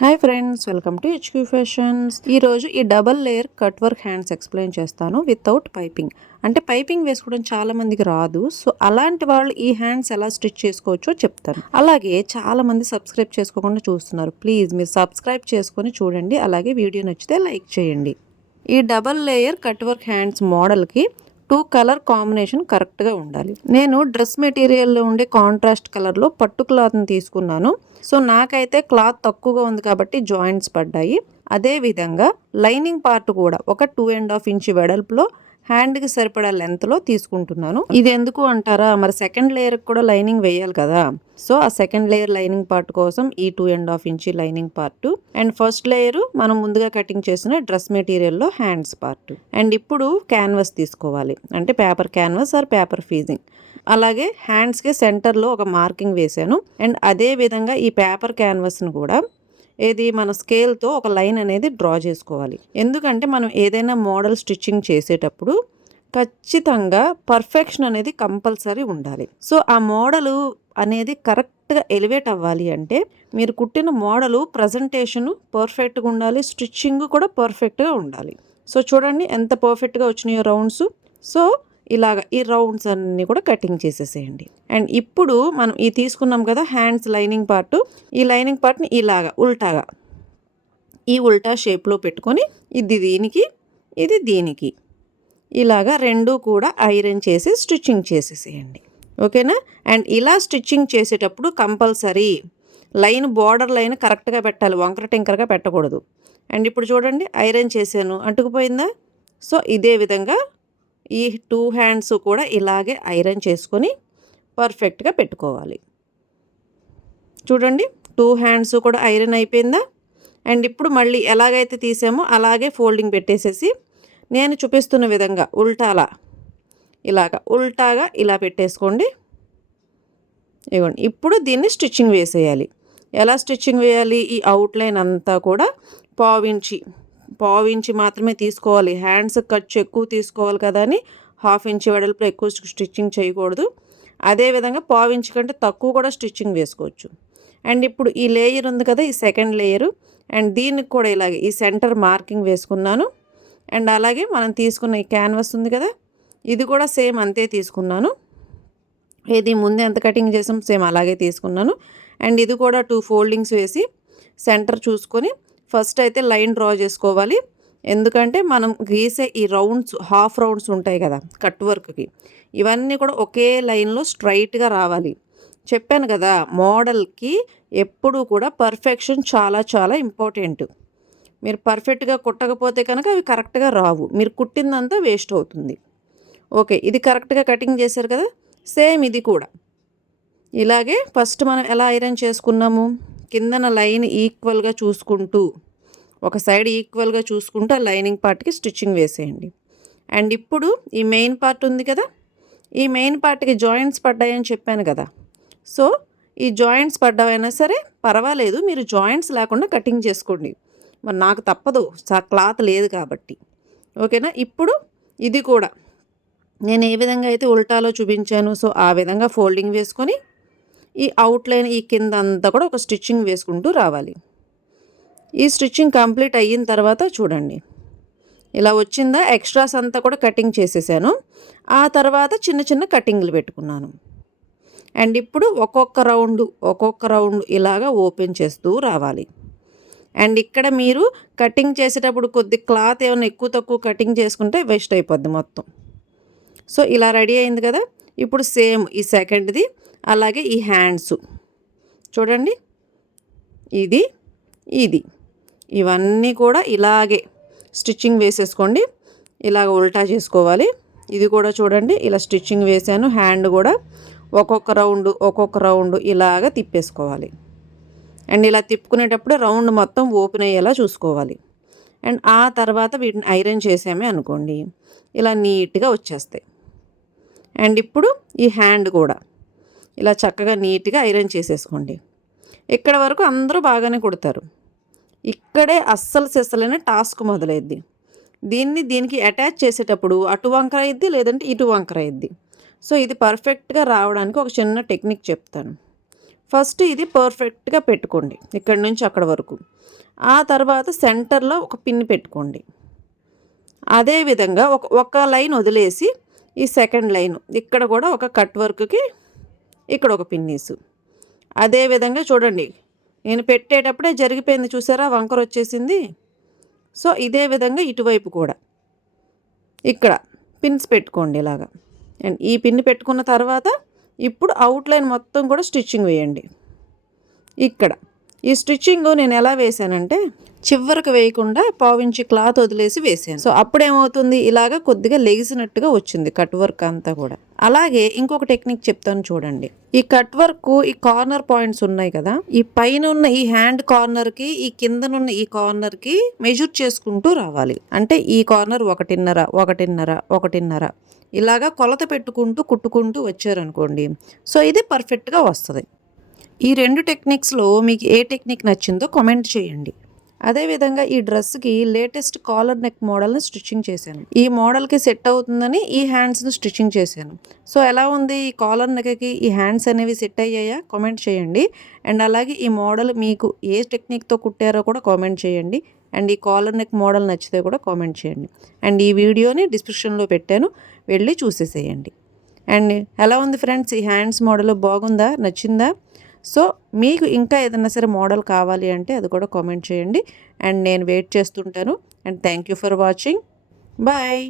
Hi friends, welcome to HQ fashions. ఈరోజు ఈ double layer cut work hands explain చేస్తాను without piping. అంటే piping వేసుకోవడం చాలా మందికి రాదు. సో అలాంటి వాళ్ళు ఈ హ్యాండ్స్ ఎలా స్టిచ్ చేసుకోవచ్చో చెప్తాను. అలాగే చాలా మంది సబ్స్క్రైబ్ చేసుకోకుండా చూస్తున్నారు. ప్లీజ్ మీరు సబ్స్క్రైబ్ చేసుకొని చూడండి. అలాగే వీడియో నచ్చితే లైక్ చేయండి. ఈ double layer cut work hands మోడల్కి 2 కలర్ కాంబినేషన్ కరెక్ట్గా ఉండాలి. నేను డ్రెస్ మెటీరియల్లో ఉండే కాంట్రాస్ట్ కలర్లో పట్టు క్లాత్ని తీసుకున్నాను. సో నాకైతే క్లాత్ తక్కువగా ఉంది కాబట్టి జాయింట్స్ పడ్డాయి. అదేవిధంగా లైనింగ్ పార్ట్ కూడా ఒక 2.5 ఇంచ్ వెడల్పులో హ్యాండ్కి సరిపడా లెంత్లో తీసుకుంటున్నాను. ఇది ఎందుకు అంటారా, మరి సెకండ్ లేయర్కి కూడా లైనింగ్ వేయాలి కదా. సో ఆ సెకండ్ లేయర్ లైనింగ్ పార్ట్ కోసం ఈ 2.5 inch lining part and first layer మనం ముందుగా కటింగ్ చేసిన డ్రెస్ మెటీరియల్లో హ్యాండ్స్ పార్ట్. అండ్ ఇప్పుడు క్యాన్వాస్ తీసుకోవాలి, అంటే paper canvas are paper freezing. అలాగే హ్యాండ్స్కి సెంటర్లో ఒక మార్కింగ్ వేసాను. అండ్ అదే విధంగా ఈ పేపర్ క్యాన్వాస్ను కూడా మన స్కేల్తో ఒక లైన్ అనేది డ్రా చేసుకోవాలి. ఎందుకంటే మనం ఏదైనా మోడల్ స్టిచ్చింగ్ చేసేటప్పుడు ఖచ్చితంగా పర్ఫెక్షన్ అనేది కంపల్సరీ ఉండాలి. సో ఆ మోడలు అనేది కరెక్ట్గా ఎలివేట్ అవ్వాలి అంటే మీరు కుట్టిన మోడలు ప్రజెంటేషను పర్ఫెక్ట్గా ఉండాలి, స్టిచ్చింగ్ కూడా పర్ఫెక్ట్గా ఉండాలి. సో చూడండి ఎంత పర్ఫెక్ట్గా వచ్చినాయో రౌండ్స్. సో ఇలాగ ఈ రౌండ్స్ అన్నీ కూడా కటింగ్ చేసేసేయండి. అండ్ ఇప్పుడు మనం ఈ తీసుకున్నాం కదా హ్యాండ్స్ లైనింగ్ పార్ట్, ఈ లైనింగ్ పార్ట్ని ఇలాగా ఉల్టాగా ఈ ఉల్టా షేప్లో పెట్టుకొని ఇది దీనికి ఇది దీనికి ఇలాగా రెండు కూడా ఐరన్ చేసి స్టిచ్చింగ్ చేసేసేయండి. ఓకేనా. అండ్ ఇలా స్టిచ్చింగ్ చేసేటప్పుడు కంపల్సరీ లైన్ బార్డర్ లైన్ కరెక్ట్గా పెట్టాలి, వంకర టెంకరగా పెట్టకూడదు. అండ్ ఇప్పుడు చూడండి ఐరన్ చేశాను, అంటుకుపోయిందా. సో ఇదే విధంగా ఈ 2 హ్యాండ్స్ కూడా ఇలాగే ఐరన్ చేసుకొని పర్ఫెక్ట్గా పెట్టుకోవాలి. చూడండి 2 హ్యాండ్స్ కూడా ఐరన్ అయిపోయిందా. అండ్ ఇప్పుడు మళ్ళీ ఎలాగైతే తీసామో అలాగే ఫోల్డింగ్ పెట్టేసేసి నేను చూపిస్తున్న విధంగా ఉల్టాగా ఇలా పెట్టేసుకోండి. ఇవ్వండి. ఇప్పుడు దీన్ని స్టిచ్చింగ్ వేసేయాలి. ఎలా స్టిచ్చింగ్ వేయాలి, ఈ అవుట్లైన్ అంతా కూడా పావించి మాత్రమే తీసుకోవాలి. హ్యాండ్స్ ఖర్చు ఎక్కువ తీసుకోవాలి కదా అని 1/2 ఇంచ్ వెడల్పులో ఎక్కువ స్టిచ్చింగ్ చేయకూడదు. అదేవిధంగా పావించి కంటే తక్కువ కూడా స్టిచ్చింగ్ వేసుకోవచ్చు. అండ్ ఇప్పుడు ఈ లేయర్ ఉంది కదా, ఈ సెకండ్ లేయరు, అండ్ దీనికి కూడా ఇలాగే ఈ సెంటర్ మార్కింగ్ వేసుకున్నాను. అండ్ అలాగే మనం తీసుకున్న ఈ క్యాన్వాస్ ఉంది కదా, ఇది కూడా సేమ్ అంతే తీసుకున్నాను. ముందు ఎంత కటింగ్ చేసాం సేమ్ అలాగే తీసుకున్నాను. అండ్ ఇది కూడా 2 ఫోల్డింగ్స్ వేసి సెంటర్ చూసుకొని ఫస్ట్ అయితే లైన్ డ్రా చేసుకోవాలి. ఎందుకంటే మనం గీసే ఈ రౌండ్స్ హాఫ్ రౌండ్స్ ఉంటాయి కదా కట్ వర్క్కి, ఇవన్నీ కూడా ఒకే లైన్లో స్ట్రైట్గా రావాలి. చెప్పాను కదా, మోడల్కి ఎప్పుడూ కూడా పర్ఫెక్షన్ చాలా చాలా ఇంపార్టెంట్. మీరు పర్ఫెక్ట్గా కుట్టకపోతే కనుక అవి కరెక్ట్గా రావు, మీరు కుట్టిందంతా వేస్ట్ అవుతుంది. ఓకే, ఇది కరెక్ట్గా కటింగ్ చేశారు కదా, సేమ్ ఇది కూడా ఇలాగే ఫస్ట్ మనం ఎలా ఐరన్ చేసుకున్నాము, కిందన లైన్ ఈక్వల్గా చూసుకుంటూ ఒక సైడ్ ఈక్వల్గా చూసుకుంటూ ఆ లైనింగ్ పార్ట్కి స్టిచ్చింగ్ వేసేయండి. అండ్ ఇప్పుడు ఈ మెయిన్ పార్ట్ ఉంది కదా, ఈ మెయిన్ పార్ట్కి జాయింట్స్ పడ్డాయని చెప్పాను కదా. సో ఈ జాయింట్స్ పడ్డావైనా సరే పర్వాలేదు, మీరు జాయింట్స్ లేకుండా కటింగ్ చేసుకోండి. మరి నాకు తప్పదు, క్లాత్ లేదు కాబట్టి. ఓకేనా. ఇప్పుడు ఇది కూడా నేను ఏ విధంగా అయితే ఉల్టాలో చూపించాను, సో ఆ విధంగా ఫోల్డింగ్ వేసుకొని ఈ అవుట్లైన్ ఈ కింద అంతా కూడా ఒక స్టిచ్చింగ్ వేసుకుంటూ రావాలి. ఈ స్టిచ్చింగ్ కంప్లీట్ అయిన తర్వాత చూడండి ఇలా వచ్చిందా. ఎక్స్ట్రాస్ అంతా కూడా కటింగ్ చేసేసాను. ఆ తర్వాత చిన్న చిన్న కటింగ్లు పెట్టుకున్నాను. అండ్ ఇప్పుడు ఒక్కొక్క రౌండ్ ఇలాగా ఓపెన్ చేస్తూ రావాలి. అండ్ ఇక్కడ మీరు కటింగ్ చేసేటప్పుడు కొద్ది క్లాత్ ఏమైనా ఎక్కువ తక్కువ కటింగ్ చేసుకుంటే వేస్ట్ అయిపోద్ది మొత్తం. సో ఇలా రెడీ అయింది కదా. ఇప్పుడు సేమ్ ఈ సెకండ్ది అలాగే ఈ హ్యాండ్స్ చూడండి, ఇది ఇవన్నీ కూడా ఇలాగే స్టిచ్చింగ్ వేసేసుకోండి. ఇలాగ ఉల్టా చేసుకోవాలి. ఇది కూడా చూడండి ఇలా స్టిచ్చింగ్ వేసాను. హ్యాండ్ కూడా ఒక్కొక్క రౌండ్ ఇలాగ తిప్పేసుకోవాలి. అండ్ ఇలా తిప్పుకునేటప్పుడు రౌండ్ మొత్తం ఓపెన్ అయ్యేలా చూసుకోవాలి. అండ్ ఆ తర్వాత వీటిని ఐరన్ చేసామే అనుకోండి, ఇలా నీట్గా వచ్చేస్తాయి. అండ్ ఇప్పుడు ఈ హ్యాండ్ కూడా ఇలా చక్కగా నీట్గా ఐరన్ చేసేసుకోండి. ఇక్కడ వరకు అందరూ బాగానే కుడతారు. ఇక్కడే అస్సలు సెస్సలైన టాస్క్ మొదలైద్ది. దీనికి అటాచ్ చేసేటప్పుడు అటు వంకర అయ్యిద్ది, లేదంటే ఇటు వంకర అయ్యిద్ది. సో ఇది పర్ఫెక్ట్గా రావడానికి ఒక చిన్న టెక్నిక్ చెప్తాను. ఫస్ట్ ఇది పర్ఫెక్ట్గా పెట్టుకోండి ఇక్కడ నుంచి అక్కడ వరకు. ఆ తర్వాత సెంటర్లో ఒక పిన్ పెట్టుకోండి. అదేవిధంగా ఒక లైన్ వదిలేసి ఈ సెకండ్ లైన్ ఇక్కడ కూడా ఒక కట్ వర్క్కి ఇక్కడ ఒక పిన్నీసు. అదేవిధంగా చూడండి, నేను పెట్టేటప్పుడే జరిగిపోయింది చూసారా, వంకర వచ్చేసింది. సో ఇదే విధంగా ఇటువైపు కూడా ఇక్కడ పిన్స్ పెట్టుకోండి ఇలాగా. అండ్ ఈ పిన్ పెట్టుకున్న తర్వాత ఇప్పుడు అవుట్లైన్ మొత్తం కూడా స్టిచ్చింగ్ వేయండి. ఇక్కడ ఈ స్టిచ్చింగ్ నేను ఎలా వేసానంటే చివరికి వేయకుండా పావించి క్లాత్ వదిలేసి వేసాను. సో అప్పుడేమవుతుంది, ఇలాగ కొద్దిగా లెగిసినట్టుగా వచ్చింది కట్ వర్క్ అంతా కూడా. అలాగే ఇంకొక టెక్నిక్ చెప్తాను చూడండి. ఈ కట్ వర్క్ ఈ కార్నర్ పాయింట్స్ ఉన్నాయి కదా, ఈ పైన ఉన్న ఈ హ్యాండ్ కార్నర్కి ఈ కిందనున్న ఈ కార్నర్కి మెజర్ చేసుకుంటూ రావాలి. అంటే ఈ కార్నర్ 1.5 1.5 1.5 ఇలాగా కొలత పెట్టుకుంటూ కుట్టుకుంటూ వచ్చారనుకోండి, సో ఇది పర్ఫెక్ట్గా వస్తుంది. ఈ 2 టెక్నిక్స్లో మీకు ఏ టెక్నిక్ నచ్చిందో కామెంట్ చేయండి. అదేవిధంగా ఈ డ్రెస్కి లేటెస్ట్ కాలర్ నెక్ మోడల్ని స్టిచ్చింగ్ చేశాను. ఈ మోడల్కి సెట్ అవుతుందని ఈ హ్యాండ్స్ని స్టిచ్చింగ్ చేశాను. సో ఎలా ఉంది, ఈ కాలర్ నెక్కి ఈ హ్యాండ్స్ అనేవి సెట్ అయ్యాయా కామెంట్ చేయండి. అండ్ అలాగే ఈ మోడల్ మీకు ఏ టెక్నిక్తో కుట్టారో కూడా కామెంట్ చేయండి. అండ్ ఈ కాలర్ నెక్ మోడల్ నచ్చితే కూడా కామెంట్ చేయండి. అండ్ ఈ వీడియోని డిస్క్రిప్షన్లో పెట్టాను, వెళ్ళి చూసేసేయండి. అండ్ ఎలా ఉంది ఫ్రెండ్స్, ఈ హ్యాండ్స్ మోడల్ బాగుందా, నచ్చిందా? సో మీకు ఇంకా ఏదైనా సరే మోడల్ కావాలి అంటే అది కూడా కామెంట్ చేయండి. అండ్ నేను వెయిట్ చేస్తుంటాను. And thank you for watching. Bye.